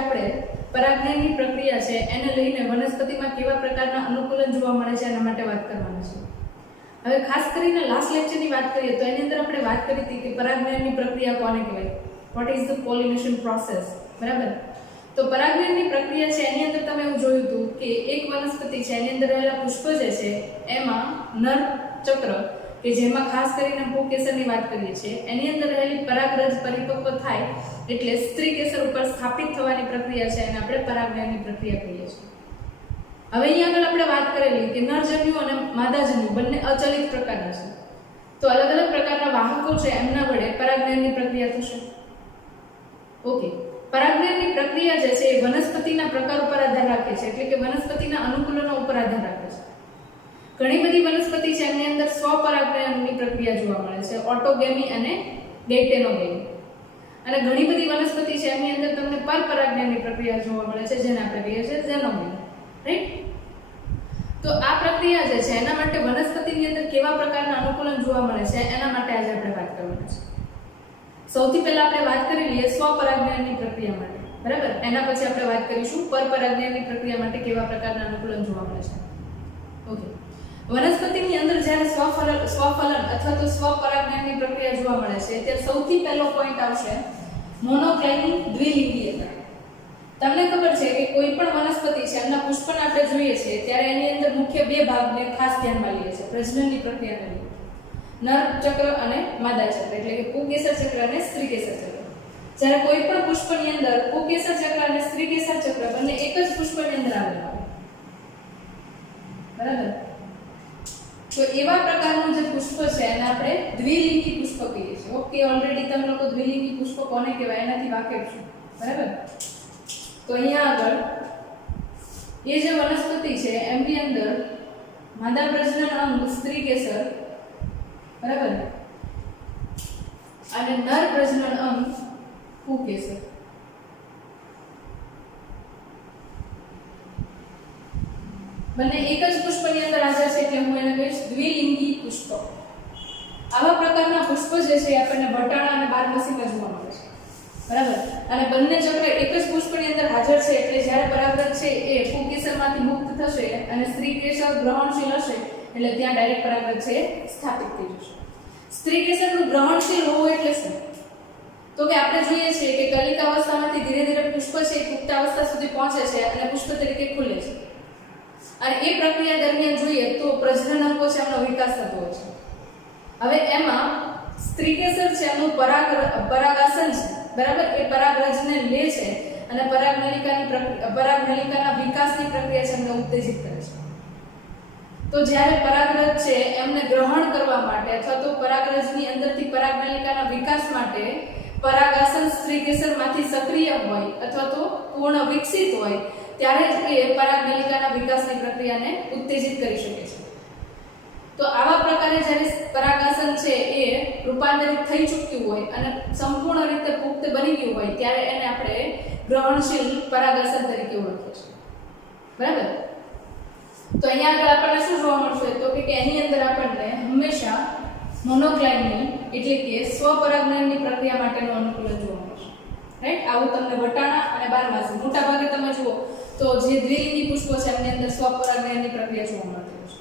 આપણે પરાગનયનની પ્રક્રિયા છે એને લઈને વનસ્પતિમાં કેવા પ્રકારના અનુકૂલન જોવા મળે છે એના માટે વાત કરવાના છે. હવે ખાસ કરીને લાસ્ટ લેક્ચરની વાત કરીએ તો એની અંદર આપણે વાત કરી હતી કે પરાગનયનની પ્રક્રિયા કોને કહેવાય, what is the pollination process, બરાબર. તો પરાગનયનની પ્રક્રિયા છે એની અંદર તમે એવું જોયું હતું કે એક વનસ્પતિ છે એની અંદર રહેલા પુષ્પ જે છે એમાં નર ચક્ર કે જેમાં ખાસ કરીને પુંકેસરની વાત કરીએ છીએ એની અંદર રહેલી પરાગરજ પરિપક્વ થાય એટલે સ્ત્રી કેસર ઉપર સ્થાપિત થવાની પ્રક્રિયા છે એને આપણે પરાગનયનની પ્રક્રિયા કહીએ છીએ. હવે અહીંયા આગળ આપણે વાત કરેલી કે નરજન્યુ અને માદાજન્યુ બંને અચલિત પ્રકારના છે, તો અલગ અલગ પ્રકારના વાહકો છે એમના વડે પરાગનયનની પ્રક્રિયા થશે. ઓકે, પરાગનયનની પ્રક્રિયા જે છે એ વનસ્પતિના પ્રકાર ઉપર આધાર રાખે છે, એટલે કે વનસ્પતિના અનુકૂલનો ઉપર આધાર રાખે છે. ઘણી બધી વનસ્પતિ છે એની અંદર સ્વપરાગનયનની પ્રક્રિયા જોવા મળે છે, ઓટોગેમી અને ગેઇટેનોગેમી. અને ઘણી બધી વનસ્પતિ છે એની અંદર તમને પરપરાગનયનની પ્રક્રિયા જોવા મળે છે જેને આપણે કહીએ છીએ ઝેનોગેમી, રાઈટ. તો આ પ્રક્રિયા જે છે એના માટે વનસ્પતિની અંદર કેવા પ્રકારના અનુકૂલન જોવા મળે છે એના માટે આજે આપણે વાત કરવાની છે. સૌથી પહેલા આપણે વાત કરી લઈએ સ્વપરાગનયનની પ્રક્રિયા માટે, બરાબર. એના પછી આપણે વાત કરીશું પરપરાગનયનની પ્રક્રિયા માટે કેવા પ્રકારના અનુકૂલન જોવા મળે છે. ઓકે, વનસ્પતિની અંદર જ્યારે સ્વફલન અથવા તો સ્વપરાગનયનની પ્રક્રિયા જોવા મળે છે ત્યારે સૌથી પહેલો પોઈન્ટ આવશે મોનોક્લાઇની દ્વિલિંગીયતા. તમને ખબર છે કે કોઈ પણ વનસ્પતિ છે એમના પુષ્પને આપણે જોઈએ છીએ ત્યારે એની અંદર મુખ્ય બે ભાગને ખાસ ધ્યાનમાં લઈએ છીએ પ્રજનનની પ્રક્રિયાને લઈને, નર ચક્ર અને માદા ચક્ર, એટલે કે પુંકેસર ચક્ર અને સ્ત્રીકેસર ચક્ર. જ્યારે કોઈ પણ પુષ્પની અંદર પુંકેસર ચક્ર અને સ્ત્રીકેસર ચક્ર બંને એક જ પુષ્પની અંદર આવેલા હોય, બરાબર. તો એવા પ્રકારનું જે પુષ્પ છે એને આપણે દ્વિલિંગી પુષ્પ કહીએ છીએ. ઓકે, ઓલરેડી તમે લોકો દ્વિલિંગી પુષ્પ કોને કહેવાય એનાથી વાકેફ છો, બરાબર. તો અહીંયા આગળ એ જે વનસ્પતિ છે એમની અંદર માદા પ્રજનન અંગ સ્ત્રીકેસર, બરાબર, અને નર પ્રજનન અંગ પુંકેસર. બંને એક જ પુષ્પની અંદર હાજર છે એટલે હું એને કહીશ દ્વિલિંગી પુષ્પ. આવા પ્રકારના પુષ્પ જે છે આપણને વટાણા અને બારમાસીમાં જોવા મળે છે, બરાબર. અને બંને ચક્ર એક જ પુષ્પની અંદર હાજર છે એટલે જ્યારે પરાગરજ છે એ પુંકેસરમાંથી મુક્ત થશે અને સ્ત્રીકેસર ગ્રહણશીલ હશે એટલે ત્યાં ડાયરેક્ટ પરાગરજ છે સ્થાપિત થઈ જશે. સ્ત્રીકેસરનું ગ્રહણશીલ હોવું એટલે શું? તો કે આપણે જોઈએ છીએ કે કલિકાવસ્થામાંથી ધીરે ધીરે પુષ્પ છે પુખ્તાવસ્થા સુધી પહોંચે છે અને પુષ્પ તરીકે ખુલે છે. અને એ પ્રક્રિયા દરમિયાન જોઈએ તો પ્રજનન અંગો છે એમનો વિકાસ થતો હોય છે. હવે એમાં સ્ત્રીકેસર છે એનું પરાગાસન છે, બરાબર, એ પરાગરજને લે છે અને પરાગનલિકાના વિકાસની પ્રક્રિયા છે એમને ઉત્તેજિત કરે છે. તો જ્યારે પરાગરજ છે એમને ગ્રહણ કરવા માટે અથવા તો પરાગરજની અંદરથી પરાગનલિકાના વિકાસ માટે પરાગાસન સ્ત્રીકેસરમાંથી સક્રિય હોય અથવા તો પૂર્ણ વિકસિત હોય ત્યારે જ એ પરાગનલિકાના વિકાસની પ્રક્રિયાને ઉત્તેજિત કરી શકે છે. તો આવા પ્રકારે જ્યારે પરાગાસન છે એ રૂપાંતરિત થઈ ચૂક્યું હોય અને સંપૂર્ણ રીતે પુખ્ત બની ગયું હોય ત્યારે એને આપણે ગ્રહણશીલ પરાગાસન તરીકે ઓળખીએ છીએ, બરાબર. તો અહીંયા આગળ આપણને શું જોવા મળશે તો કે એની અંદર આપણને હંમેશા મોનોક્લાઇની એટલે કે સ્વપરાગનયનની પ્રક્રિયા માટેનું અનુકૂલન જોવા મળશે, રાઈટ. આવું તમને વટાણા અને બારમાસી મોટા ભાગે તમે જુઓ તો જે દ્વિલિંગી પુષ્પો છે એમની અંદર સ્વપરાગનયનની પ્રક્રિયા જોવા મળતી હોય છે.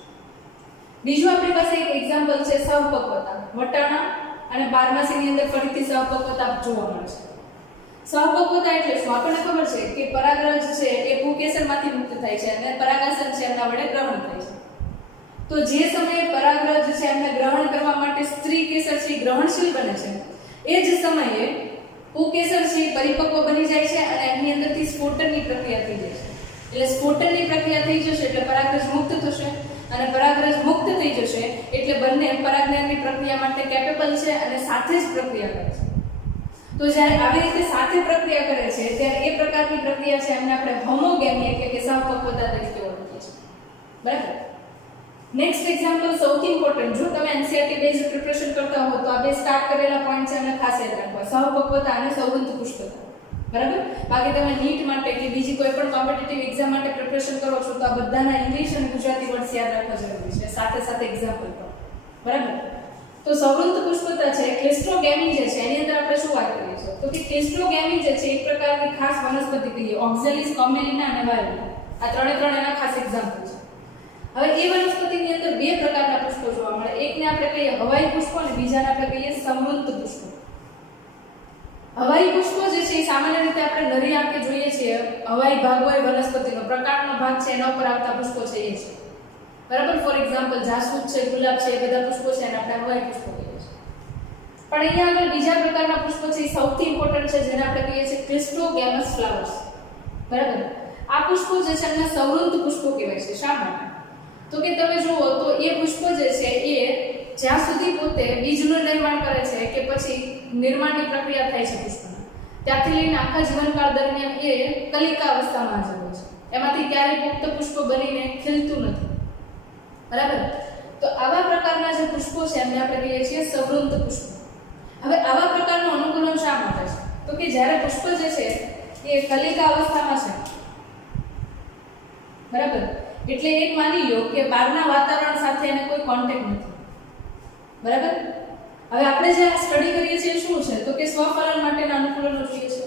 બીજું આપણી પાસે એક એક્ઝામ્પલ છે સહપક્વતા. વટાણા અને બારમાસીની અંદર ફરીથી સહપક્વતા જોવા મળે છે. સહપક્વતા એટલે શું? આપણને ખબર છે કે પરાગરજ છે એ પુંકેસરમાંથી મુક્ત થાય છે અને પરાગાસન છે એમના વડે ગ્રહણ થાય છે. તો જે સમયે પરાગરજ છે એમને ગ્રહણ કરવા માટે સ્ત્રીકેસર છે ગ્રહણશીલ બને છે એ જ સમયે પુંકેસર છે પરિપક્વ બની જાય છે અને એમની અંદરથી સ્ફોટનની પ્રક્રિયા થઈ જાય છે. એટલે સ્ફોટનની પ્રક્રિયા થઈ જશે એટલે પરાગરજ મુક્ત થશે અને પરાગરજ મુક્ત થઈ જશે એટલે બંને પરાગનયનની પ્રક્રિયા માટે કેપેબલ છે અને સાથે જ પ્રક્રિયા કરે છે. તો જ્યારે આવી રીતે સાથે પ્રક્રિયા કરે છે ત્યારે એ પ્રકારની પ્રક્રિયા છે એમને આપણે હોમોગેમી એટલે કે સહપક્વતા તરીકે ઓળખીએ છીએ, બરાબર. નેક્સ્ટ એક્ઝામ્પલ સૌથી ઇમ્પોર્ટન્ટ, જો તમે એનસીઈઆરટી બેઝ પ્રિપરેશન કરતા હો તો આ બે સ્ટાર્ટ કરેલા પોઈન્ટ છે એમને ખાસ યાદ રાખવા, સહપક્વતા અને સૌગંધ પુષ્પતા, બરાબર. બાકી તમે નીટ માટે કે બીજી કોઈ પણ કોમ્પિટિટિવ એક્ઝામ માટે પ્રિપરેશન કરો છો તો આ બધાના ઇંગ્લિશ અને ગુજરાતી વર્ડ્સ યાદ રાખવા જરૂરી છે સાથે સાથે એક્ઝામ્પલ પણ, બરાબર. તો તો સવૃંત પુષ્પતા છે ક્લિસ્ટ્રોગેમી જે છે એની અંદર આપણે શું વાત કરીએ છીએ તો કે ક્લિસ્ટ્રોગેમી જે છે એક પ્રકારની ખાસ વનસ્પતિ કહીએ ઓક્ઝેલિસ કોમેલિના અને વાયોલિના આ ત્રણે એના ખાસ એક્ઝામ્પલ છે હવે એ વનસ્પતિની અંદર બે પ્રકારના પુષ્પો જોવા મળે એકને આપણે કહીએ હવાઈ પુષ્પો અને બીજાને આપણે કહીએ સમૃદ્ધ પુષ્પો હવાઈ પુષ્પો જે છે એ સામાન્ય રીતે આપણે નરી આંખે જોઈએ છીએ હવાઈ ભાગ હોય વનસ્પતિનો પ્રકાંડનો ભાગ છે એના ઉપર આવતા પુષ્પો છે એ છે બરાબર ફોર એક્ઝામ્પલ જાસૂદ છે ગુલાબ છે એ બધા પુષ્પો છે અને આપણે હવાઈ પુષ્પો કહીએ છીએ પણ અહીંયા આગળ બીજા પ્રકારના પુષ્પો છે એ સૌથી ઇમ્પોર્ટન્ટ છે જેને આપણે કહીએ છીએ ક્લિસ્ટ્રોગેમસ ફ્લાવર્સ બરાબર આ પુષ્પો જે છે એમને સવૃંત પુષ્પો કહેવાય છે શા માટે તો કે તમે જુઓ તો એ પુષ્પો જે છે એ જ્યાં સુધી પોતે બીજનું નિર્માણ કરે છે કે પછી નિર્માણની પ્રક્રિયા થાય છે પુષ્પના ત્યાંથી લઈને આખા જીવનકાળ દરમિયાન એ કલિકા અવસ્થામાં હાજર હોય છે એમાંથી ક્યારેય પુખ્ત પુષ્પ બનીને ખીલતું નથી બરાબર તો આવા પ્રકારના જે પુષ્પો છે એમને આપણે કહીએ છીએ સવૃંત પુષ્પો હવે આવા પ્રકારનું અનુકૂલન શા માટે છે તો કે જ્યારે પુષ્પ જે છે એ કલિકા અવસ્થામાં છે બરાબર એટલે એક માની લો કે બહારના વાતાવરણ સાથે એને કોઈ કોન્ટેક્ટ નથી બરાબર હવે આપણે જે આ સ્ટડી કરીએ છીએ શું છે તો કે સ્વફલન માટેના અનુકૂલનો જોઈએ છે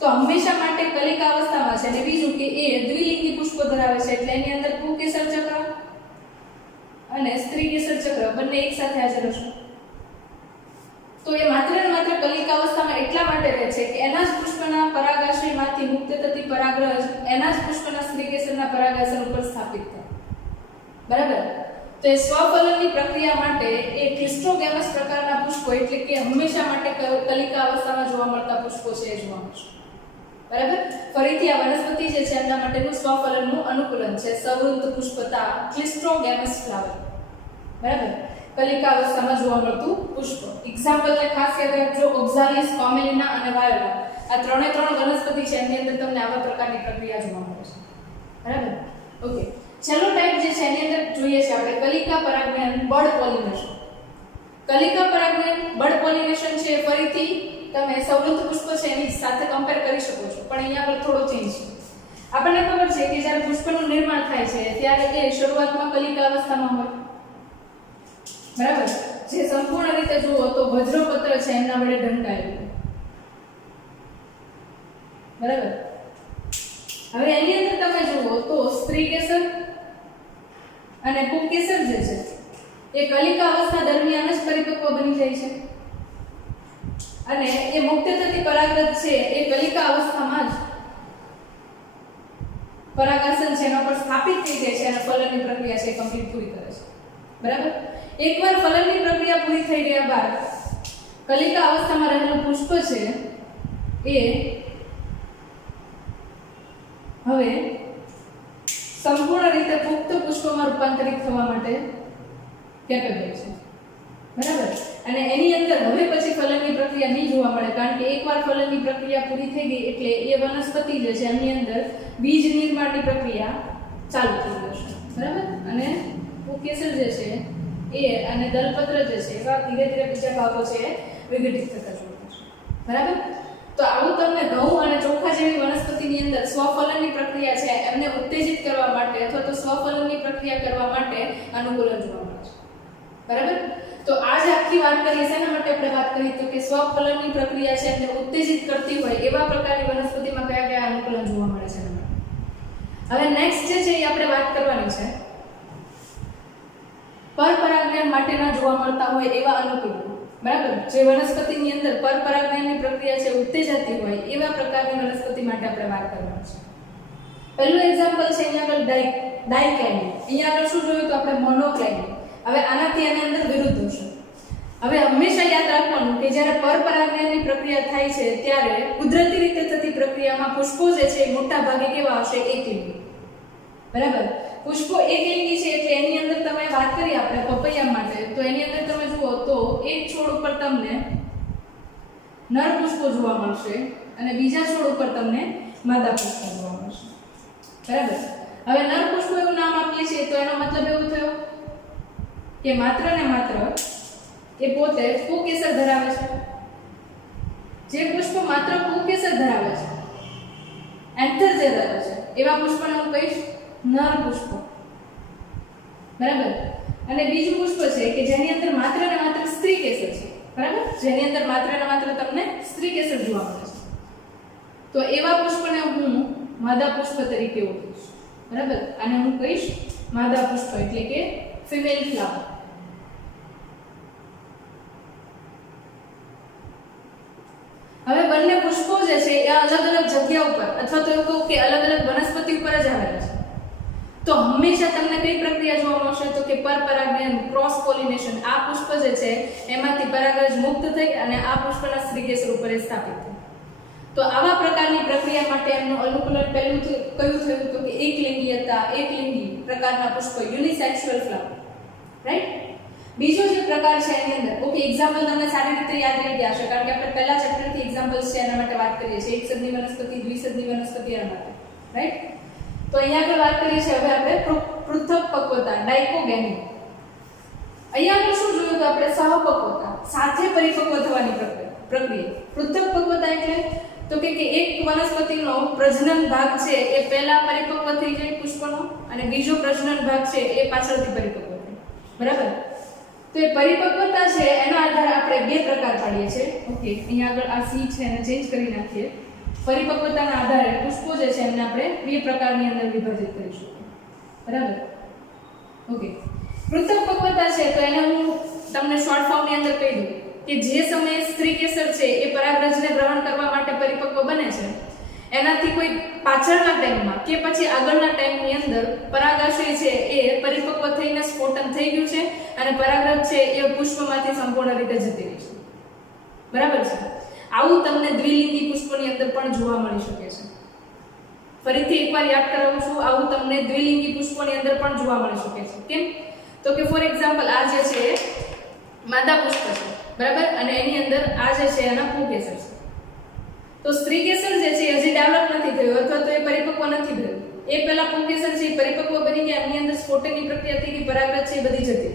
તો હંમેશા માટે કલિકા અવસ્થામાં છે અને બીજું કે એ દ્વિલિંગી પુષ્પ ધરાવે છે એટલે એની અંદર પુંકેસર ચક્ર અને સ્ત્રી કેસર ચક્ર બંને એક સાથે હાજર હશે તો એ માત્ર ને માત્ર કલિકા અવસ્થામાં એટલા માટે રહે છે કે એના જ પુષ્પના પરાગાશયમાંથી મુક્ત થતી પરાગરજ એના જ પુષ્પના સ્ત્રી કેસરના પરાગાશય ઉપર સ્થાપિત થાય બરાબર તો એ સ્વફલનની પ્રક્રિયા માટે એ ક્લિસ્ટ્રોગેમસ પ્રકારના પુષ્પો એટલે કે હંમેશા માટે કલિકા અવસ્થામાં જોવા મળતા પુષ્પો છે એ જોવા મળશે બરાબર ફરીથી આ વનસ્પતિ જે છે એના માટેનું સ્વફલનનું અનુકૂલન છે સવૃંત પુષ્પતા ક્લિસ્ટ્રોગેમસ ફ્લાવર બરાબર કલિકા અવસ્થામાં જોવા મળતું પુષ્પ એક્ઝામ્પલને ખાસ યાદ રાખજો ઓક્ઝાલિસ કોમેલિના અને વાયોલા આ ત્રણે વનસ્પતિ છે એની અંદર તમને આવા પ્રકારની પ્રક્રિયા જોવા મળે છે બરાબર ઓકે છેલ્લો ટાઈપ જે છે એની અંદર જોઈએ છે આપણે કલિકા પરાગનયન બર્ડ પોલિનેશન કલિકા પરાગનયન બર્ડ પોલિનેશન છે ફરીથી તમે સવૃંત પુષ્પ છે એની સાથે કમ્પેર કરી શકો છો પણ અહીંયા આગળ થોડો ચેન્જ છે આપણને ખબર છે કે જ્યારે પુષ્પનું નિર્માણ થાય છે ત્યારે એ શરૂઆતમાં કલિકા અવસ્થામાં હોય બરાબર જે સંપૂર્ણ રીતે જુઓ તો વજ્રપત્ર છે એમના વડે ઢંકાયેલું બરાબર હવે એની અંદર તમે જુઓ તો સ્ત્રી કેસર અને પુંકેસર જે છે એ કલિકા અવસ્થા દરમિયાન જ પરિપક્વ બની જાય છે અને એ મુક્ત થતી પરાગરજ છે એ કલિકા અવસ્થામાં જ પરાગાસન છે એના પર સ્થાપિત થઈ જાય છે અને ફલનની પ્રક્રિયા છે કમ્પ્લીટ પૂરી કરે છે બરાબર એકવાર ફલનની પ્રક્રિયા પૂરી થઈ ગયા બાદ કલિકા અવસ્થામાં રહેલું પુષ્પ છે એ હવે સંપૂર્ણ રીતે પુખ્ત પુષ્પમાં રૂપાંતરિત થવા માટે કેપેબલ છે બરાબર અને એની અંદર હવે પછી ફલનની પ્રક્રિયા નહીં જોવા મળે કારણ કે એકવાર ફલનની પ્રક્રિયા પૂરી થઈ ગઈ એટલે એ વનસ્પતિ જે છે એની અંદર બીજ નિર્માણની પ્રક્રિયા ચાલુ થઈ જશે બરાબર અને પુંકેસર જે છે એ અને દલપત્ર જે છે એવા ધીરે ધીરે બીજા ભાગો છે વિઘટિત થતા જોવા મળશે બરાબર તો આવું તમને ઘઉં અને ચોખા જેવી વનસ્પતિની અંદર સ્વફલનની પ્રક્રિયા છે એમને ઉત્તેજિત કરવા માટે અથવા તો સ્વફલનની પ્રક્રિયા કરવા માટે અનુકૂલન જોવા મળે છે બરાબર તો આજ આખી વાત કરીએ શેના માટે આપણે વાત કરી તો કે સ્વફલનની પ્રક્રિયા છે એમને ઉત્તેજિત કરતી હોય એવા પ્રકારની વનસ્પતિમાં કયા કયા અનુકૂલન જોવા મળે છે હવે નેક્સ્ટ જે છે એ આપણે વાત કરવાની છે પરપરાગનયન માટેના જોવા મળતા હોય એવા અનુકૂલન બરાબર જે વનસ્પતિની અંદર પરપરાગનયનની પ્રક્રિયા છે ઉત્તેજાતી હોય એવા પ્રકારની વનસ્પતિ માટે આપણે વાત કરવાની છે પહેલું એક્ઝામ્પલ છે અહીંયા આગળ ડાઇકેની અહીંયા આગળ શું જોયું તો આપણે મોનોકેની હવે આનાથી આની અંદર વિરુદ્ધ હશે હવે હંમેશા યાદ રાખવાનું કે જ્યારે પરપરાગનયનની પ્રક્રિયા થાય છે ત્યારે કુદરતી રીતે થતી પ્રક્રિયામાં પુષ્પો જે છે મોટા ભાગે કેવા હશે એકલિંગી બરાબર પુષ્પો એકલિંગી છે એટલે એની અંદર તમે વાત કરી આપણે પપૈયા માટે તો એની અંદર તમે જુઓ તો એક છોડ ઉપર તમને નર પુષ્પો જોવા મળશે અને બીજા છોડ ઉપર તમને માદા પુષ્પો જોવા મળશે બરાબર હવે નર પુષ્પો એવું નામ આપીએ છીએ તો એનો મતલબ એવું થયો કે માત્ર ને માત્ર એ પોતે પુંકેસર ધરાવે છે જે પુષ્પ માત્ર પુંકેસર ધરાવે છે એન્થર જે ધરાવે છે એવા પુષ્પને હું કહીશ નર પુષ્પો બરાબર અને બીજું પુષ્પ છે કે જેની અંદર માત્ર ને માત્ર સ્ત્રી કેસર છે, બરાબર, જેની અંદર માત્ર ને માત્ર તમને સ્ત્રી કેસર જોવા મળે છે. તો એવા પુષ્પને હું માદા પુષ્પ તરીકે ઓળખીશ, બરાબર. અને હું કહીશ માદા પુષ્પ એટલે કે ફિમેલ ફ્લાવર. હવે બંને પુષ્પો જે છે એ અલગ અલગ જગ્યા ઉપર અથવા તો એવું કહું કે અલગ અલગ વનસ્પતિ ઉપર જ આવેલા છે. તો હંમેશા તમને કઈ પ્રક્રિયા જોવા મળશે તો કે પરપરાગનયન, ક્રોસ પોલિનેશન. આ પુષ્પ જે છે એમાંથી પરાગરજ મુક્ત થઈ અને આ પુષ્પના સ્ત્રી કેસર ઉપર સ્થાપિત થાય. તો આવા પ્રકારની પ્રક્રિયા માટે એમનું અનુકૂલન પહેલું કયું થયું તો કે એકલિંગી પ્રકારના પુષ્પ, યુનિસેક્સ્યુઅલ ફ્લાવર, રાઈટ. બીજો જે પ્રકાર છે એની અંદર ઓકે એક્ઝામ્પલ તમને સારી રીતે યાદ રહી ગયા હશે કારણ કે આપણે પહેલા ચેપ્ટરથી એક્ઝામ્પલ્સ છે એના માટે વાત કરીએ છીએ. એકસદની વનસ્પતિ, દ્વિસદની વનસ્પતિ એના માટે, રાઈટ. તો અહીંયા આગળ વાત કરીએ છીએ હવે આપણે પૃથક પક્વતા, ડાયકોગેમી. અહીંયા આપણે શું જોયું તો આપણે સહપક્વતા, સાથે પરિપક્વ થવાની પ્રક્રિયા. પૃથક પક્વતા એટલે તો કે એક વનસ્પતિનો પ્રજનન ભાગ છે એ પહેલા પરિપક્વ થઈ જાય પુષ્પનો અને બીજો પ્રજનન ભાગ છે એ પાછળથી પરિપક્વ થાય, બરાબર. તો એ પરિપક્વતા છે એના આધારે આપણે બે પ્રકાર પાડીએ છીએ. ઓકે અહીંયા આગળ આ સી છે એને ચેન્જ કરી નાખીએ. પરિપક્વતાના આધારે પુષ્પો જે છે એમને આપણે બે પ્રકારની અંદર વિભાજિત કરીશું, બરાબર. ઓકે પૃથક પક્વતા છે તો એને હું તમને શોર્ટ ફોર્મની અંદર કહી દઉં કે જે સમયે સ્ત્રી કેસર છે એ પરાગરજને ગ્રહણ કરવા માટે પરિપક્વ બને છે એનાથી કોઈ પાછળના ટાઈમમાં કે પછી આગળના ટાઈમની અંદર પરાગાશય છે એ પરિપક્વ થઈને સ્ફોટન થઈ ગયું છે અને પરાગરજ છે એ પુષ્પમાંથી સંપૂર્ણ રીતે જતી રહી છે, બરાબર છે. આવું તમને દ્વિલિંગી પુષ્પોની અંદર પણ જોવા મળી શકે છે. ફરીથી એકવાર યાદ કરાવું છું, આવું તમને દ્વિલિંગી પુષ્પોની અંદર પણ જોવા મળી શકે છે. કેમ તો કે ફોર એક્ઝામ્પલ આ જે છે માદા પુષ્પ છે, બરાબર, અને એની અંદર આ જે છે એના પુંકેસર છે. તો સ્ત્રી કેસર જે છે હજી ડેવલપ નથી થયું અથવા તો એ પરિપક્વ નથી થયું. એ પહેલા પુંકેસર છે પરિપક્વ બની ગયા, એની અંદર સ્ફોટનની પ્રક્રિયા થઈ ગઈ, પરાગરજ છે એ બધી જતી.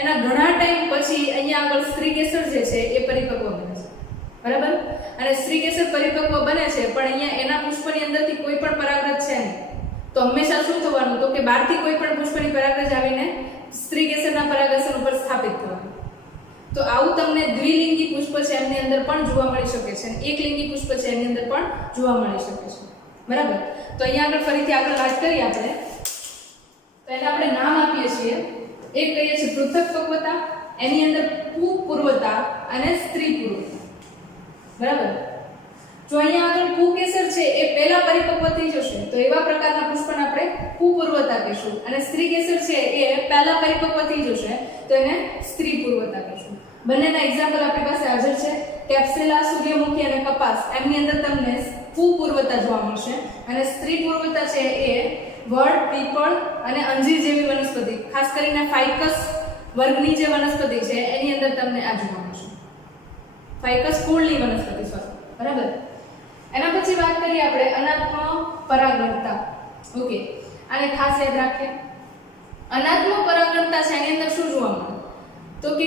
એના ઘણા ટાઈમ પછી અહીંયા આગળ સ્ત્રી કેસર જે છે એ પરિપક્વ બને છે, બરાબર. અને સ્ત્રી કેસર પરિપક્વ બને છે પણ અહીંયા એના પુષ્પની અંદરથી કોઈ પણ પરાગરજ છે નહીં. તો હંમેશા શું થવાનું તો કે બહારથી કોઈ પણ પુષ્પની પરાગરજ આવીને સ્ત્રી કેસરના પરાગાસન ઉપર સ્થાપિત થવાનું. તો આવું તમને દ્વિલિંગી પુષ્પ છે એમની અંદર પણ જોવા મળી શકે છે અને એકલિંગી પુષ્પ છે એની અંદર પણ જોવા મળી શકે છે, બરાબર. તો અહીંયા આગળ ફરીથી આગળ વાત કરીએ આપણે તો એને આપણે નામ આપીએ છીએ. એક કહીએ છીએ પૃથક પક્વતા, એની અંદર પુપૂર્વતા અને સ્ત્રી પૂર્વતા, બરાબર. જો અહીંયા આગળ પુકેસર છે એ પહેલા પરિપક્વ થઈ જશે તો એવા પ્રકારના પુષ્પને આપણે પુપૂર્વતા કહીશું અને સ્ત્રી કેસર છે એ પહેલા પરિપક્વ થઈ જશે તો એને સ્ત્રી પૂર્વતા કહીશું. બંનેના એક્ઝામ્પલ આપણી પાસે હાજર છે. કેપ્સેલા, સૂર્યમુખી અને કપાસ એમની અંદર તમને પુપૂર્વતા જોવા મળશે અને સ્ત્રી પૂર્વતા છે એ વડ, પીપળ અને અંજીર જેવી વનસ્પતિ, ખાસ કરીને ફાઇકસ વર્ગની જે વનસ્પતિ છે એની અંદર તમને આ જોવા મળશે. ફાઇકસ કુળની વનસ્પતિ, બરાબર. એના પછી વાત કરીએ આપણે અનાત્મ પરાગણતા. ઓકે આને ખાસ યાદ રાખીએ. અનાત્મ પરાગણતા છે એની અંદર શું જોવા મળે તો કે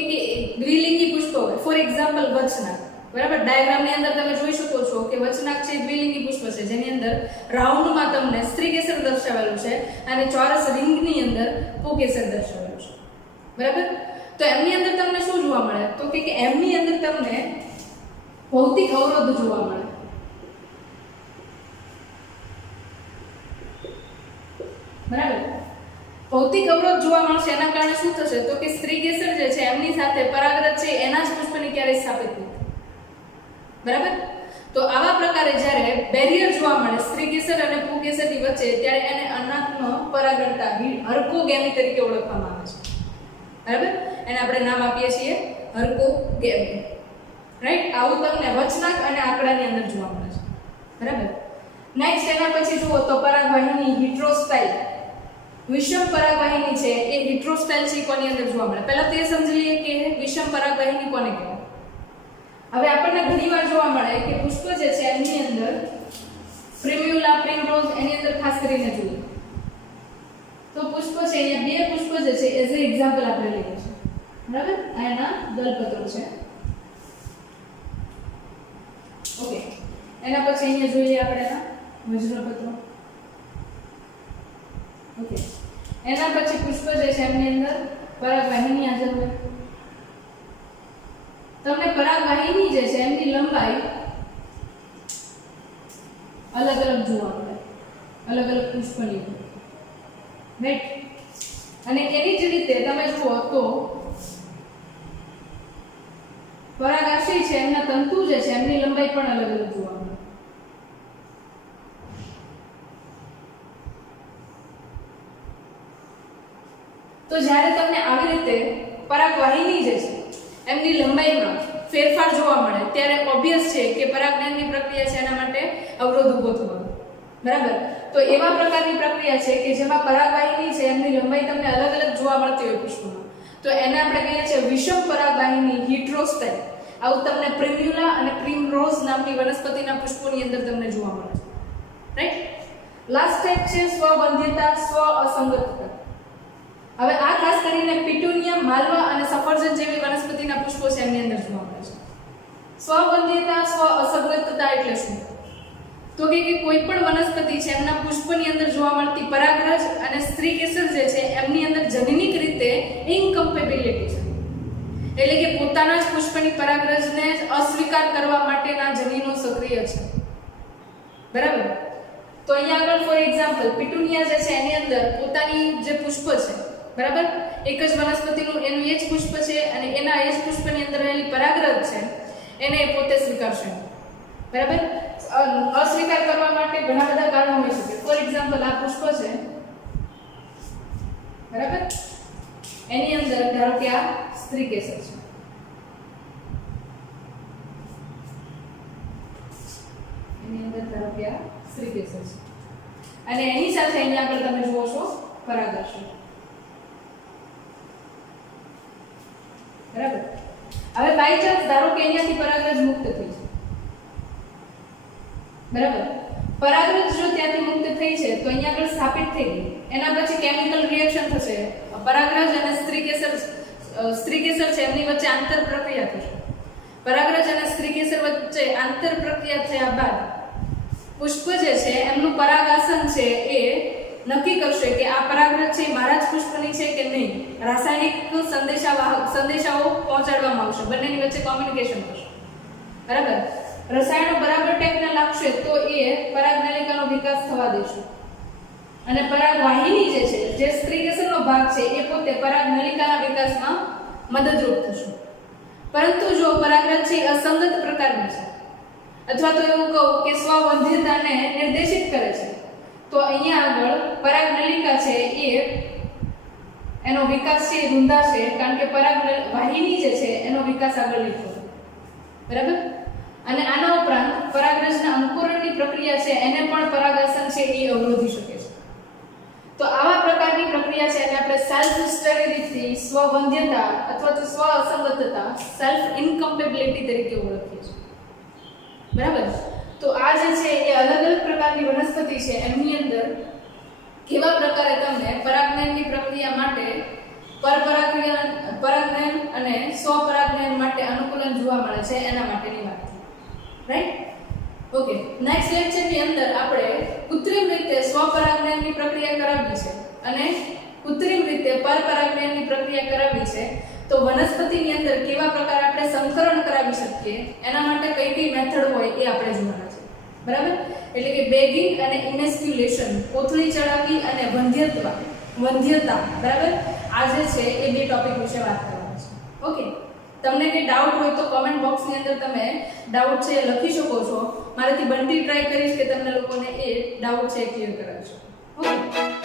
દ્વિલિંગી પુષ્પ હોય. ફોર એક્ઝામ્પલ વચનાક, બરાબર. ડાયાગ્રામની અંદર તમે જોઈ શકો છો કે વચનાક છે દ્વિલિંગી પુષ્પ છે જેની અંદર રાઉન્ડમાં તમને સ્ત્રી કેસર દર્શાવેલું છે અને ચોરસ રિંગની અંદર પુકેસર દર્શાવેલું છે, બરાબર. તો એમની અંદર તમને શું જોવા મળે તો કે એમની અંદર તમને ભૌતિક અવરોધ જોવા મળે, બરાબર. ભૌતિક અવરોધ જોવા મળશે એના કારણે શું થશે તો કે સ્ત્રી કેસર જે છે એમની સાથે પરાગરજ છે એના જ પુષ્પની ક્યારેય સ્થાપિત નહીં, બરાબર. તો આવા પ્રકારે જ્યારે બેરિયર જોવા મળે સ્ત્રી કેસર અને પુકેસરની વચ્ચે ત્યારે એને અનાત્મ પરાગણતા હર્કોગેમી તરીકે ઓળખવામાં આવે છે, બરાબર. એને આપણે નામ આપીએ છીએ હર્કોગેમી, રાઈટ. આવું તમને વચનાક અને આંકડાની અંદર જોવા મળે છે, બરાબર. નેક્સ્ટ એના પછી જુઓ તો પરાગવાહિની હિટ્રોસ્ટાઇલ. વિષમ પરાગવાહિની છે એ હિટ્રોસ્ટાઇલ છે કોની અંદર જોવા મળે. પહેલા તો એ સમજી લઈએ કે વિષમ પરાગવાહિની કોને કહેવાય. હવે આપણને ઘણીવાર જોવા મળે કે પુષ્પ જે છે એની અંદર પ્રિમ્યુલા, પ્રિમરોઝ એની અંદર ખાસ કરીને જોઈએ તો પુષ્પ છે અહીંયા બે પુષ્પ જે છે એઝ એ એક્ઝામ્પલ આપણે લઈએ છીએ, બરાબર. આ એના દલપત્રો છે. ઓકે એના પછી અહીંયા જોઈએ આપણે એના વજ્રપત્રો. ઓકે એના પછી પુષ્પ જે છે એમની અંદર પરાગવાહિની હાજર હોય. તમને પરાગવાહિની જે છે એમની લંબાઈ અલગ અલગ જોવા મળે, અલગ અલગ પુષ્પની, રાઈટ. અને એની જ રીતે તમે જુઓ તો પરાગાશય છે એમના તંતુ જે છે એમની લંબાઈ પણ અલગ અલગ જોવા મળે. તો જ્યારે તમને આવી રીતે પરાગવાહિની જે છે એમની લંબાઈમાં ફેરફાર જોવા મળે ત્યારે ઓબ્વિયસ છે કે પરાગનયનની પ્રક્રિયા છે એના માટે અવરોધ ઊભો થવાનો, બરાબર. તો એવા પ્રકારની પ્રક્રિયા છે કે જેમાં પરાગવાહિની છે એમની લંબાઈ તમને અલગ અલગ જોવા મળતી હોય પુષ્પમાં, તો એને આપણે કહીએ છીએ વિષમ પરાગવાહિની, હિટ્રોસ્ટાઇલ. આવું તમને પ્રિમ્યુલા અને પ્રિમરોઝ નામની વનસ્પતિના પુષ્પોની અંદર તમને જોવા મળે છે, રાઈટ. લાસ્ટ સ્ટેપ છે સ્વબંધ્યતા, સ્વ અસંગતતા. હવે આ ખાસ કરીને પિટુનિયા, માલવા અને સફરજન જેવી વનસ્પતિના પુષ્પો છે એમની અંદર જોવા મળે છે. સ્વબંધ્યતા, સ્વ અસંગતતા એટલે શું? તો કે કોઈ પણ વનસ્પતિ છે એમના પુષ્પની અંદર જોવા મળતી પરાગરજ અને સ્ત્રી કેસર જે છે એમની અંદર જનીનિક રીતે ઇનકમ્પેબિલિટી છે, એટલે કે પોતાના જ પુષ્પની પરાગરજને અસ્વીકાર કરવા માટેના જનીનો સક્રિય છે, બરાબર. તો અહીંયા આગળ ફોર એક્ઝામ્પલ પિટુનિયા જે છે એની અંદર પોતાની જે પુષ્પ છે, બરાબર, એક જ વનસ્પતિનું એનું એ જ પુષ્પ છે અને એના એ જ પુષ્પની અંદર રહેલી પરાગરજ છે એને પોતે સ્વીકારશે, બરાબર. અસ્વીકાર કરવા માટે ઘણા બધા કારણો હોઈ શકે. ફોર એક્ઝામ્પલ આ પુષ્પ છે, બરાબર, એની અંદર ધારો કે આ સ્ત્રી કેસર છે, એની અંદર ધારો કે આ સ્ત્રી કેસર છે અને એની સાથે અહીંયા આગળ તમે જુઓ છો પરાગાશય, બરાબર. હવે બાય ચાન્સ ધારો કે અહીંયાથી પરાગરજ મુક્ત થઈ છે, બરાબર. પરાગરજ જો ત્યાંથી મુક્ત થઈ છે તો અહીંયા આગળ સ્થાપિત થઈ ગઈ, એના પછી કેમિકલ રિએક્શન થશે, પરાગરજ અને સ્ત્રી કેસર છે એમની વચ્ચે આંતર પ્રક્રિયા થશે. પરાગરજ અને સ્ત્રી કેસર વચ્ચે આંતર પ્રક્રિયા થયા બાદ પુષ્પ જે છે એમનું પરાગાસન છે એ નક્કી કરશે કે આ પરાગરજ છે મારા જ પુષ્પની છે કે નહીં. રાસાયણિક સંદેશાઓ પહોંચાડવામાં આવશે, બંનેની વચ્ચે કોમ્યુનિકેશન થશે, બરાબર. રસાયણો બરાબર ટેકને લાગશે તો એ પરાગનલિકાનો વિકાસ થવા દેશે અને પરાગવાહિની જે છે, જે સ્ત્રી કેસરનો ભાગ છે એ પોતે પરાગનલિકાના વિકાસમાં મદદરૂપ થશે. પરંતુ જો પરાગરજ છે અસંગત પ્રકારની છે અથવા તો એવું કહું કે સ્વબંધ્યતાને નિર્દેશિત કરે છે તો અહીંયા આગળ પરાગનલિકા છે એ એનો વિકાસ છે રૂંધાશે, કારણ કે પરાગવાહિની જે છે એનો વિકાસ આગળ નહીં થશે, બરાબર. અને આના ઉપરાંત પરાગરજના અંકુરણની પ્રક્રિયા છે એને પણ પરાગાસન છે એ અવરોધી શકે છે. તો આવા પ્રકારની પ્રક્રિયા છે એને આપણે સેલ્ફ સ્ટેરિલિટી, સ્વબંધ્યતા અથવા તો સ્વ અસંગતતા, સેલ્ફ ઇનકમ્પેબિલિટી તરીકે ઓળખીએ છીએ, બરાબર. તો આ જે છે એ અલગ અલગ પ્રકારની વનસ્પતિ છે એમની અંદર કેવા પ્રકારે તમને પરાગનયનની પ્રક્રિયા માટે પરાગનયન અને સ્વપરાગનયન માટે અનુકૂલન જોવા મળે છે એના માટેની વાત, રાઈટ. ઓકે, નેક્સ્ટ લેક્ચરની અંદર આપણે કૃત્રિમ રીતે સ્વપરાગનયનની પ્રક્રિયા કરાવી છે અને કૃત્રિમ રીતે પરપરાગનયનની પ્રક્રિયા કરાવી છે તો વનસ્પતિની અંદર કેવા પ્રકાર આપણે સંકરણ કરાવી શકીએ એના માટે કઈ કઈ મેથડ હોય એ આપણે જોવાના છે, બરાબર. એટલે કે બેગિંગ અને ઇમેસ્ક્યુલેશન, કોથળી ચડાવવી અને વંધ્યતા, બરાબર. આ જે છે એ બે ટોપિક વિશે વાત કરવાની છે. ઓકે, તમને કઈ ડાઉટ હોય તો કમેન્ટ બોક્સની અંદર તમે ડાઉટ છે લખી શકો છો. મારાથી બનતી ટ્રાય કરીશ કે તમને લોકોને એ ડાઉટ છે ક્લિયર કરાવી શકો. ઓકે.